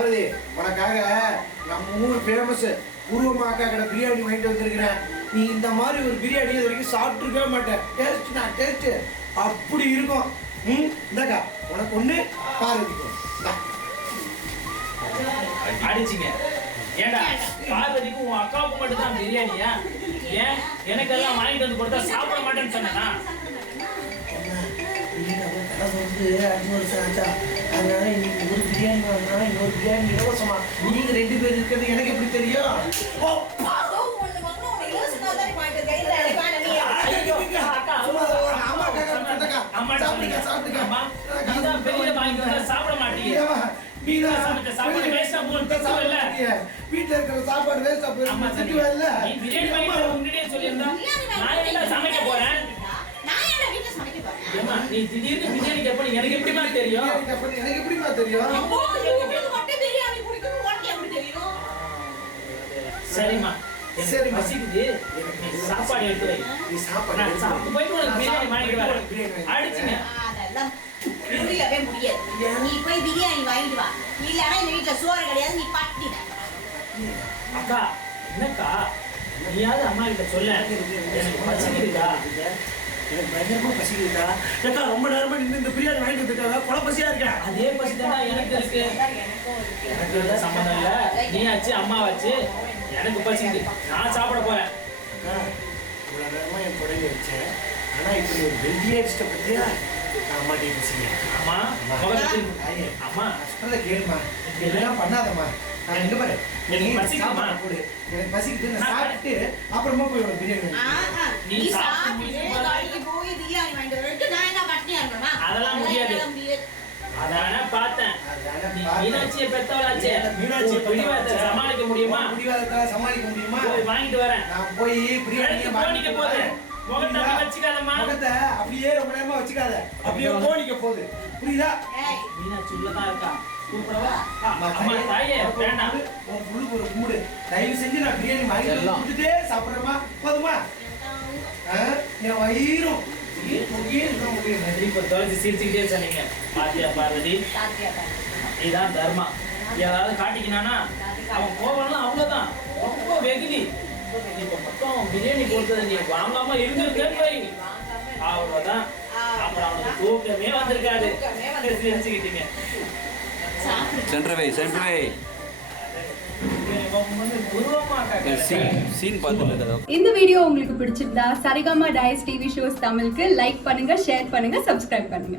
பார்வதி உனக்காக நம்ம ஊர் ஃபேமஸ் உருவமா அக்கா கடை பிரியாணி வாங்கிட்டு வந்திருக்கிறேன். நீ இந்த மாதிரி ஒரு பிரியாணி இது வரைக்கும் சாப்பிட்டுருக்கவே மாட்டேன். டேஸ்ட் அப்படி இருக்கும். இந்தாக்கா உனக்கு ஒண்ணு பார்வதிக்கும் அடிச்சிங்க. ஏண்டா பார்வதிக்கும் உன் அக்காவுக்கு மட்டும் தான் பிரியாணியா? ஏன் எனக்கு எல்லாம் வாங்கிட்டு வந்து கொடுத்தா சாப்பிட மாட்டேன்னு சொன்னா? வந்து 5 வருஷம் ஆச்சா, அதனால இன்னைக்கு ஒரு பிரியாணி வாங்கினா இன்னொரு பிரியாணி இலவசமா. நீங்க 2 பேர் இருக்கிறது எனக்கு எப்படி தெரியும்? சாப்பிட மாட்டீங்க. வீட்டுல இருக்கிற சாப்பாடு வேஸ்டா சமைக்க போறேன். நீ திடீர்னு பிரியாணி கேப்ப எனக்கு எப்படிமா தெரியும்? எனக்கு எப்படிமா தெரியும்? சரிம்மா சரி பசிக்குது, சாப்பாடு எடுத்து வை. நீ சாப்பாடு சாப்பிட்டு போய் பிரியாணி வாங்கிட்டு வர. அடிச்சுங்க. முடியவே முடியாது. நீ போய் பிரியாணி வாங்கிட்டு வா, இல்லன்னா இந்த வீட்டுல சோறு கிடையாது, நீ பட்டி. அக்கா என்னக்கா நீயாவது அம்மா கிட்ட சொல்ல, எனக்கு பசிக்குதுக்கா. எனக்கு பயங்கரமா பசிக்குதுக்கா. ஏக்கா ரொம்ப நேரமா நின்று இந்த பிரியாணி வாங்கிட்டு வந்துருக்காங்க, கொலை பசியா இருக்கேன். அதே பசி தானே எனக்கு இருக்கு. எனக்கு சம்மந்தம் இல்ல, நீயாச்சு அம்மாவாச்சு, எனக்கு பசிக்குது, நான் சாப்பிட போறேன். இவ்வளவு நேரமா என் குறைய வச்சேன், ஆனா இப்படி ஒரு ஹெல்தியா டிஷ்ட பத்தியா அம்மாட்டே பசிங்க. அம்மா அம்மா கேளுமா, இதெல்லாம் பண்ணாதம்மா. நான் எங்க பாரு, எனக்கு பசிக்குமா? எனக்கு பசிக்குது, நான் சாப்பிட்டு அப்புறமா போய் ஒரு பிரியாணி. நீ சாப்பிட்டு காலைக்கு போய் பிரியாணி வாங்கிட்டு வரட்டு நான் என்ன பட்டினியா இருக்கணுமா? அதெல்லாம் முடியாது. அதானே பார்த்தேன். மீனாட்சியை பெத்தவளாச்சே, மீனாட்சியை பிடிவாதத்தை சமாளிக்க முடியுமா? பிடிவாதத்தை சமாளிக்க முடியுமா? போய் வாங்கிட்டு வரேன். நான் போய் பிரியாணியை வாங்கிக்க போறேன். முகத்தை அப்படி வச்சுக்காதம்மா. முகத்தை அப்படியே ரொம்ப நேரமா வச்சுக்காத, அப்படியே கோணிக்க போகுது, புரியுதா? மீனாட்சி உள்ளதான் இருக்கா, கூப்பிடவா? அம்மா தாயே வேண்டாம், உன் புள்ளுக்கு ஒரு மூடு. தயவு செஞ்சு நான் பிரியாணி வாங்கி கொடுத்துட்டே சாப்பிடுறேமா, போதுமா? என் வயிறும் இப்ப தொலைச்சு சிரிச்சுக்கிட்டே சொன்னீங்க. பாத்தியா பார்வதி, இதுதான் தர்மா. ஏதாவது காட்டிக்கினானா அவன் கோபம்லாம் அவ்வளவுதான், ரொம்ப வெகுதி. இப்ப மொத்தம் பிரியாணி கொடுத்தது நீ வாங்காம இருந்திருக்கேன்னு அவ்வளவுதான். அப்புறம் அவனுக்கு தூக்கமே வந்திருக்காது. சிரிச்சுக்கிட்டீங்க. இந்த வீடியோ உங்களுக்கு பிடிச்சிருந்தா சரிகமா டைஸ் டிவி ஷோஸ் தமிழுக்கு லைக் பண்ணுங்க, ஷேர் பண்ணுங்க, சப்ஸ்கிரைப் பண்ணுங்க.